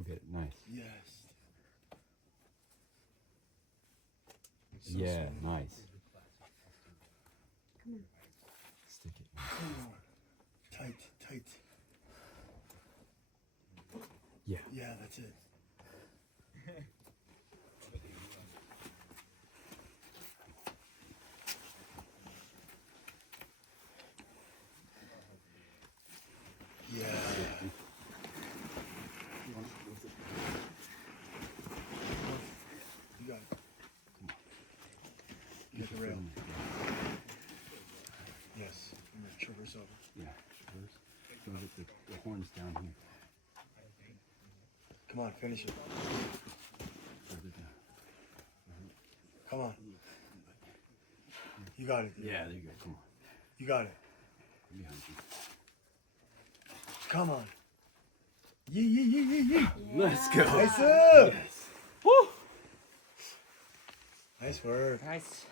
Go get it. Nice. Yes. So Yeah, smooth. nice. Come on. Stick it. Come on. Tight, tight. Yeah. Yeah, that's it. Yeah. You got it. You got the rail. Yes. I'm gonna traverse over. Yeah. Traverse. Go get the horns down here. Come on, finish it. Further down. Come on. You got it. Dude. Yeah, there you go. Come on. You got it. Behind you. Come on. Yee, yee, yee, yee, yee. Let's go. Nice up. Yes. Nice work. Nice.